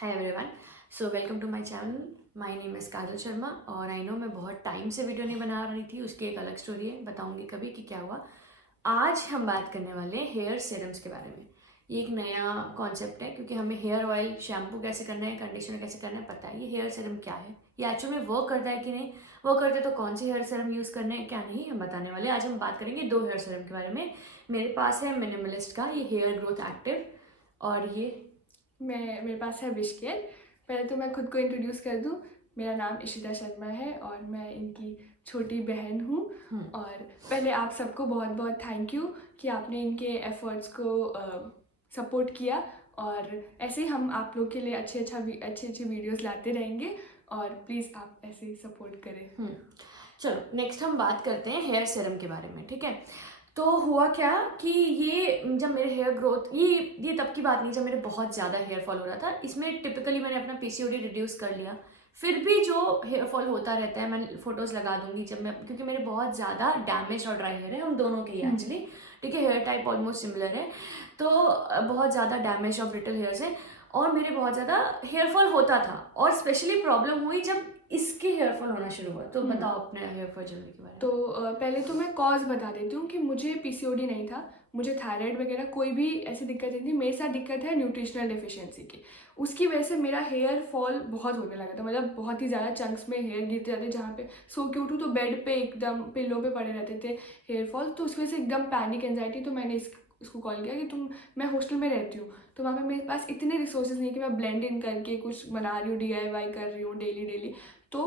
Hi everyone, so welcome to my channel. My name is Kajal Sharma और I no मैं बहुत time से video नहीं बना रही थी, उसकी एक अलग स्टोरी है, बताऊंगी कभी कि क्या हुआ। आज हम बात करने वाले हैं हेयर सीरम्स के बारे में। ये एक नया कॉन्सेप्ट है क्योंकि हमें हेयर ऑयल, शैम्पू कैसे करना है, कंडीशनर कैसे करना है पता है। ये हेयर सीरम क्या है, ये एक्चुअली में वर्क करता है कि नहीं, वर्क करते तो कौन सी हेयर सीरम यूज़ करना है क्या नहीं, हम बताने वाले हैं। आज हम बात करेंगे दो हेयर सीरम के बारे में। मेरे पास है मिनिमलिस्ट का ये हेयर ग्रोथ एक्टिव और ये मेरे पास है विश केयर। पहले तो मैं खुद को इंट्रोड्यूस कर दूं। मेरा नाम इशिता शर्मा है और मैं इनकी छोटी बहन हूं। और पहले आप सबको बहुत बहुत थैंक यू कि आपने इनके एफर्ट्स को सपोर्ट किया। और ऐसे ही हम आप लोग के लिए अच्छी अच्छी वीडियोस लाते रहेंगे और प्लीज़ आप ऐसे ही सपोर्ट करें। चलो नेक्स्ट हम बात करते हैं हेयर सीरम के बारे में, ठीक है। तो हुआ क्या कि ये जब मेरे हेयर ग्रोथ, ये तब की बात नहीं जब मेरे बहुत ज़्यादा हेयर फॉल हो रहा था। इसमें टिपिकली मैंने अपना पीसीओडी रिड्यूस कर लिया, फिर भी जो हेयर फॉल होता रहता है, मैं फोटोज़ लगा दूंगी जब मैं, क्योंकि मेरे बहुत ज़्यादा डैमेज और ड्राई हेयर है, हम दोनों के ही एक्चुअली, ठीक है। हेयर टाइप ऑलमोस्ट सिमिलर है, तो बहुत ज़्यादा डैमेज और ब्रिटल हेयर्स है और मेरे बहुत ज़्यादा हेयर फॉल होता था। और स्पेशली प्रॉब्लम हुई जब इसके हेयर फॉल होना शुरू हुआ। तो बताओ अपने हेयर फॉल जर्नी के बारे में। तो पहले तो मैं कॉज बता देती हूँ कि मुझे पीसीओडी नहीं था, मुझे थायराइड वगैरह कोई भी ऐसी दिक्कत नहीं थी। मेरे साथ दिक्कत है न्यूट्रिशनल डिफिशियंसी की। उसकी वजह से मेरा हेयर फॉल बहुत होने लगा था, मतलब बहुत ही ज़्यादा चंक्स में हेयर गिरते जाते, जहाँ पे सो के उठूँ तो बेड पे एकदम पिलो पे पड़े रहते थे हेयर फॉल। तो उसकी वजह से एकदम पैनिक एंजाइटी। तो मैंने इसको कॉल किया कि मैं हॉस्टल में रहती हूँ, तो वहाँ पे मेरे पास इतने रिसोर्सेज नहीं कि मैं ब्लेंड इन करके कुछ बना रही हूँ, DIY कर रही हूँ डेली डेली। तो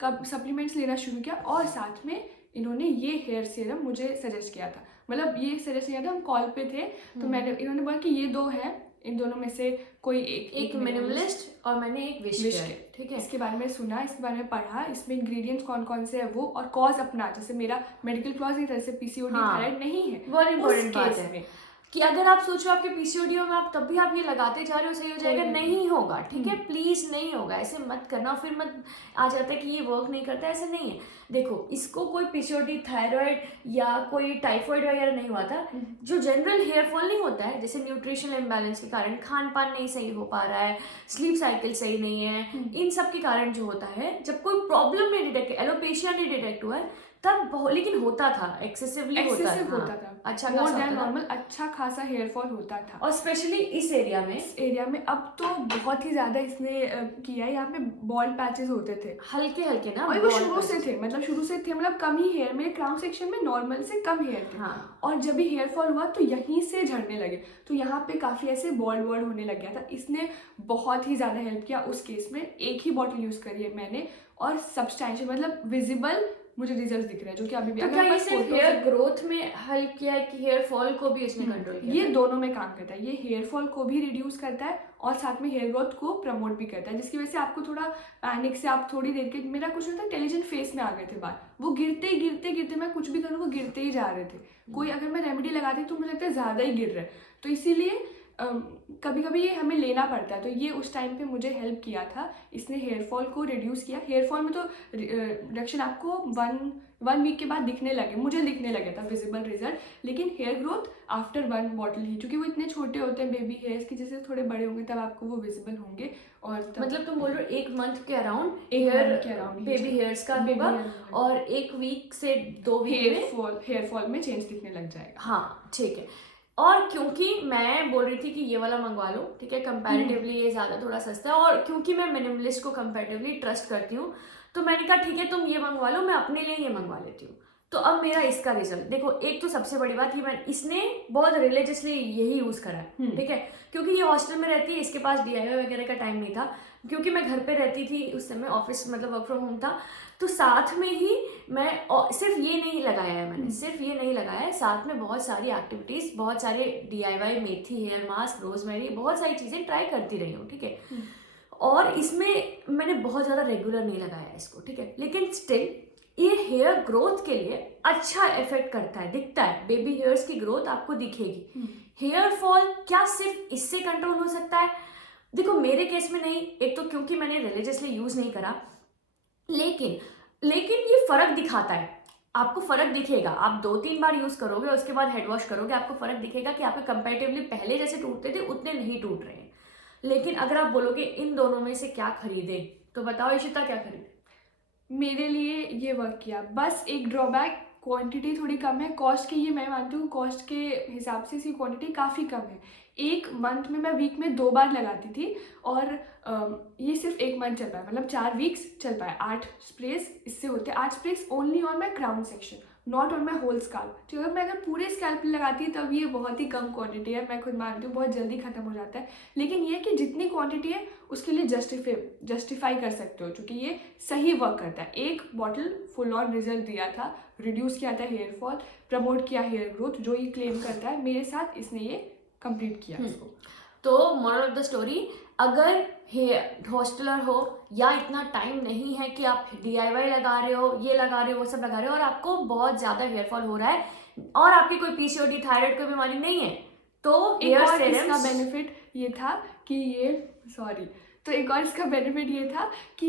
कब सप्लीमेंट्स लेना शुरू किया और साथ में इन्होंने ये हेयर सीरम मुझे सजेस्ट किया था। मतलब ये सजेस्ट किया था, हम कॉल पे थे तो इन्होंने बोला कि ये दो है, इन दोनों में से कोई एक मिनिमलिस्ट और मैंने एक विश विश केयर, ठीक है। इसके बारे में सुना, इसके बारे में पढ़ा, इसमें इंग्रेडिएंट्स कौन कौन से है वो, और कॉज अपना, जैसे मेरा मेडिकल क्लॉज नहीं था, जैसे पीसीओडी थायराइड नहीं है, बहुत इंपॉर्टेंट बात केस है में कि अगर आप सोचो आपके पीसीओडी में आप तब भी आप ये लगाते जा रहे हो सही हो जाएगा, नहीं होगा, ठीक है। प्लीज नहीं होगा, ऐसे मत करना। फिर मत आ जाता है कि ये वर्क नहीं करता, ऐसे नहीं है। देखो, इसको कोई पीसीओडी, थायराइड या कोई टाइफाइड वगैरह नहीं हुआ था। जो जनरल हेयर फॉल नहीं होता है, जैसे न्यूट्रिशनल इम्बैलेंस के कारण, खान पान नहीं सही हो पा रहा है, स्लीप साइकिल सही नहीं है, इन सब के कारण जो होता है, जब कोई प्रॉब्लम नहीं डिटेक्ट, एलोपेशिया नहीं डिटेक्ट हुआ है तब लेकिन होता था, एक्सेसिव होता था, अच्छा मोर खासा देन होता था, नॉर्मल अच्छा खासा हेयर फॉल होता था। और स्पेशली इस एरिया में अब तो बहुत ही ज्यादा इसने किया है। यहाँ पे बॉल्ड पैचेस होते थे, हल्के हल्के ना, और वो bald शुरू से patches। थे, मतलब कम ही हेयर, मेरे क्राउन सेक्शन में नॉर्मल से कम हेयर थे। हाँ। और जब भी हेयर फॉल हुआ तो यहीं से झड़ने लगे, तो यहाँ पे काफी ऐसे बॉल्ड वर्ड होने लग गया था। इसने बहुत ही ज्यादा हेल्प किया उस केस में। एक ही बॉटल यूज करी है मैंने और सब्सटैंशियल, मतलब विजिबल मुझे रिजल्ट दिख रहे हैं, जो कि अभी भी तो अगर क्या मेरे ये पास सिर्फ फोटोज हेयर ग्रोथ में हेल्प किया है कि हेयर फॉल को भी इसने कंट्रोल किया ये था? दोनों में काम करता है। ये हेयर फॉल को भी रिड्यूस करता है और साथ में हेयर ग्रोथ को प्रमोट भी करता है, जिसकी वजह से आपको थोड़ा पैनिक से आप थोड़ी देर के, मेरा कुछ नहीं था, इंटेलिजेंट फेस में आ गए थे बाल, वो गिरते गिरते गिरते, मैं कुछ भी करूँ वो गिरते ही जा रहे थे। कोई अगर मैं रेमेडी लगाती तो मुझे लगता है ज़्यादा ही गिर रहा है। तो इसीलिए कभी कभी ये हमें लेना पड़ता है। तो ये उस टाइम पे मुझे हेल्प किया था, इसने हेयर फॉल को रिड्यूस किया। हेयर फॉल में तो रिडक्शन आपको वन वीक के बाद दिखने लगे, मुझे दिखने लगे था विजिबल रिजल्ट। लेकिन हेयर ग्रोथ आफ्टर 1 बॉटल ही, क्योंकि वो इतने छोटे होते हैं बेबी हेयर्स की, जैसे थोड़े बड़े होंगे तब आपको वो विजिबल होंगे। और मतलब तुम बोल रहे हो 1 मंथ के अराउंड अराउंड बेबी हेयर्स का होगा और 1 वीक से 2 वीक में हेयर फॉल में चेंज दिखने लग जाएगा। हाँ, ठीक है। और क्योंकि मैं बोल रही थी कि ये वाला मंगवा लो, ठीक है, कंपैरेटिवली ये ज़्यादा थोड़ा सस्ता है, और क्योंकि मैं मिनिमलिस्ट को कंपैरेटिवली ट्रस्ट करती हूँ, तो मैंने कहा ठीक है तुम ये मंगवा लो, मैं अपने लिए ये मंगवा लेती हूँ। तो अब मेरा इसका रिजल्ट देखो। एक तो सबसे बड़ी बात, ये इसने बहुत रिलीजियसली यही यूज़ करा है, ठीक है, क्योंकि ये हॉस्टल में रहती है, इसके पास DIY वगैरह का टाइम नहीं था, क्योंकि मैं घर पे रहती थी उस समय, ऑफिस मतलब वर्क फ्रॉम होम था। तो साथ में ही मैं सिर्फ ये नहीं लगाया है, मैंने सिर्फ ये नहीं लगाया है, साथ में बहुत सारी एक्टिविटीज, बहुत सारे DIY, मेथी हेयर मास्क, रोजमेरी, बहुत सारी चीजें ट्राई करती रही हूँ, ठीक है। और इसमें मैंने बहुत ज्यादा रेगुलर नहीं लगाया इसको, ठीक है, लेकिन स्टिल ये हेयर ग्रोथ के लिए अच्छा इफेक्ट करता है, दिखता है, बेबी हेयर्स की ग्रोथ आपको दिखेगी। हेयर फॉल क्या सिर्फ इससे कंट्रोल हो सकता है? देखो मेरे केस में नहीं, एक तो क्योंकि मैंने रिलीजियसली यूज नहीं करा, लेकिन ये फर्क दिखाता है, आपको फर्क दिखेगा। आप 2-3 बार यूज करोगे, उसके बाद हेड वॉश करोगे, आपको फर्क दिखेगा कि आपके कंपैरेटिवली पहले जैसे टूटते थे उतने नहीं टूट रहे हैं। लेकिन अगर आप बोलोगे इन दोनों में से क्या खरीदे, तो बताओ इशिता क्या खरीदे? मेरे लिए ये वर्क किया, बस एक ड्रॉबैक क्वांटिटी थोड़ी कम है, कॉस्ट की ये मैं मानती हूँ, कॉस्ट के हिसाब से इसकी क्वांटिटी काफ़ी कम है। एक मंथ में मैं वीक में 2 बार लगाती थी और ये सिर्फ एक मंथ चल पाया, मतलब 4 वीक्स चल पाया। 8 स्प्रेज इससे होते हैं, 8 sprays only on my crown section, not on my whole scalp. तो अगर मैं अगर पूरे स्कैल्प पे लगाती तब ये बहुत ही कम क्वांटिटी है, मैं खुद मानती हूँ बहुत जल्दी खत्म हो जाता है। लेकिन ये कि जितनी क्वांटिटी है उसके लिए जस्टिफाई कर सकते हो, क्योंकि ये सही वर्क करता है। एक बॉटल फुल ऑन रिजल्ट दिया था, रिड्यूस किया था हेयर फॉल, प्रमोट किया हेयर ग्रोथ, जो ये क्लेम करता है मेरे साथ इसने ये कंप्लीट किया इसको। तो मोरल ऑफ द स्टोरी, अगर हेयर हॉस्टलर हो या इतना टाइम नहीं है कि आप DIY लगा रहे हो, ये लगा रहे हो, वो सब लगा रहे हो, और आपको बहुत ज़्यादा हेयर फॉल हो रहा है और आपकी कोई PCOD थायराइड कोई बीमारी नहीं है, तो एक हेयर और इसका सीरम्स बेनिफिट ये था कि एक और इसका बेनिफिट ये था कि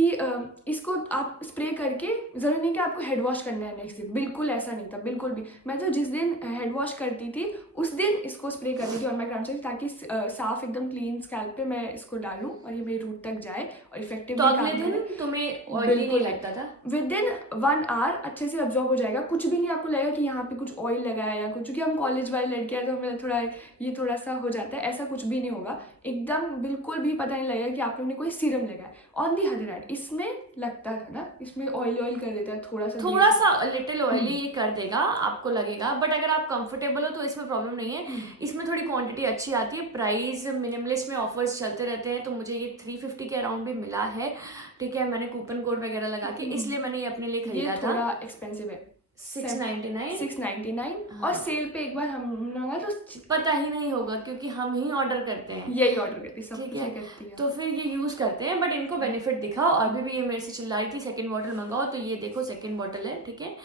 इसको आप स्प्रे करके ज़रूरी नहीं कि आपको हेड वॉश करना है नेक्स्ट दिन, बिल्कुल ऐसा नहीं था, बिल्कुल भी। मैं तो जिस दिन हेड वॉश करती थी उस दिन इसको स्प्रे करती थी और मैं क्राउन, ताकि साफ एकदम क्लीन स्कैल्प पे मैं इसको डालूँ और ये मेरे रूट तक जाए और इफेक्टिव। तो अगले दिन तुम्हें ऑयली नहीं लगता था? विद इन 1 आवर अच्छे से अब्जॉर्ब हो जाएगा, कुछ भी नहीं आपको लगेगा कि यहाँ पे कुछ ऑयल लगाया या कुछ, क्योंकि हम कॉलेज वाले लड़कियाँ तो हमें थोड़ा सा हो जाता है, ऐसा कुछ भी नहीं होगा, एकदम बिल्कुल भी पता नहीं लगेगा कि आप लोग ने कोई सीरम लगाया। ऑन दी अदर हैंड इसमें लगता था ना, इसमें ऑयल कर देता है थोड़ा सा लिटिल ऑयली ये कर देगा, आपको लगेगा, बट अगर आप कंफर्टेबल हो तो इसमें प्रॉब्लम नहीं है। इसमें थोड़ी क्वांटिटी अच्छी आती है, प्राइस मिनिमलिस्ट में ऑफर्स चलते रहते हैं, तो मुझे ये 350 के अराउंड भी मिला है, ठीक है। मैंने कूपन कोड वगैरह लगा के, इसलिए मैंने ये अपने लिए खरीदा था। थोड़ा एक्सपेंसिव है, 699 और सेल पे एक बार हम मंगा तो पता ही नहीं होगा, क्योंकि हम ही ऑर्डर करते हैं, यही ऑर्डर करती है, सब ठीक कुछ है। करती है, तो फिर ये यूज करते हैं, बट इनको बेनिफिट दिखा। और अभी भी ये मेरे से चिल्ला रही थी सेकंड बॉटल मंगाओ, तो ये देखो सेकंड बॉटल है, ठीक है।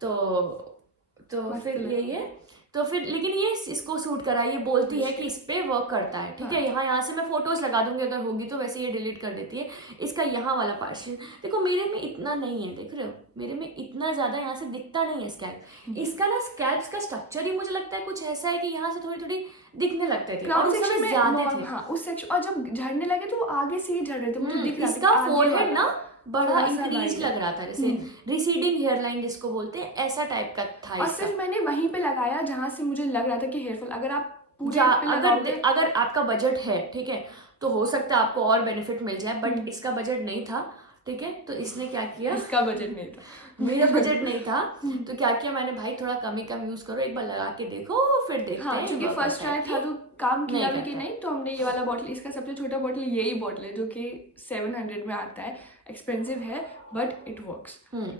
तो फिर यही है, तो फिर लेकिन ये इसको सूट करा, ये बोलती है कि इस पे वर्क करता है, ठीक है। यहाँ से मैं फोटोज लगा दूंगी अगर होगी तो, वैसे ये डिलीट कर देती है। इसका यहाँ वाला पार्शन देखो, मेरे में इतना नहीं है, देख रहे हो, मेरे में इतना ज्यादा यहाँ से दिखता नहीं है स्कैल्प। इसका ना स्कैल्प का स्ट्रक्चर ही मुझे लगता है कुछ ऐसा है कि यहाँ से थोड़ी थोड़ी दिखने लगते थे, क्राउन सेक्शन में ज्यादा थे। हाँ, उस सेक्शन, और जब झड़ने लगे तो वो आगे से ही झड़ रहे थे, मुझे दिख रहा था। इसका फोरहेड ना बड़ा थोड़ा सा इंक्रीज wide लग रहा था, जैसे रिसीडिंग हेयर लाइन जिसको बोलते हैं, ऐसा टाइप का था और इसका। सिर्फ मैंने वहीं पे लगाया जहाँ से मुझे लग रहा था कि हेयर फॉल। अगर आप पूरे पे लगाओगे, अगर आपका बजट है, ठीक है, तो हो सकता है आपको और बेनिफिट मिल जाए, बट इसका बजट नहीं था, ठीक है। तो इसने क्या किया, इसका बजट नहीं था, मेरा बजट नहीं था, तो क्या किया मैंने, भाई थोड़ा कम ही कम यूज करो, एक बार लगा के देखो, फिर देखते हैं। क्योंकि फर्स्ट ट्राई था तो काम किया भी कि करता। नहीं, तो हमने ये वाला बॉटल, इसका सबसे छोटा बॉटल यही बॉटल है जो कि 700 में आता है, एक्सपेंसिव है बट इट वर्क्स।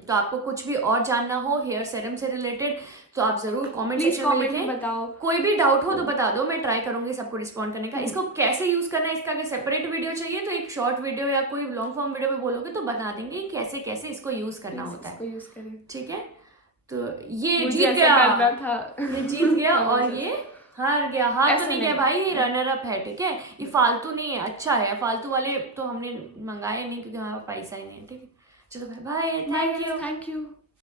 तो आपको कुछ भी और जानना हो हेयर सीरम से रिलेटेड तो आप जरूर कमेंट प्लीज सेक्शन में कमेंट में लिखें। बताओ, कोई भी डाउट हो तो बता दो, मैं ट्राई करूंगी सबको रिस्पॉन्ड करने का। इसको कैसे यूज करना है, इसका अगर सेपरेट वीडियो चाहिए तो एक शॉर्ट वीडियो या कोई लॉन्ग फॉर्म वीडियो में बोलोगे तो बता देंगे कैसे कैसे इसको यूज करना होता है, इसको यूज करें, ठीक है। तो ये मुझे जीत ऐसा गया, करना था। ये जीत गया और ये हार गया। हार तो ऐसा नहीं गया नहीं। भाई, ये रनर अप है, ठीक है। ये फालतू नहीं है, अच्छा है। फालतू वाले तो हमने मंगाए नहीं क्योंकि हमारे पास पैसा ही नहीं है, ठीक है। चलो bye, thank you. Thank you.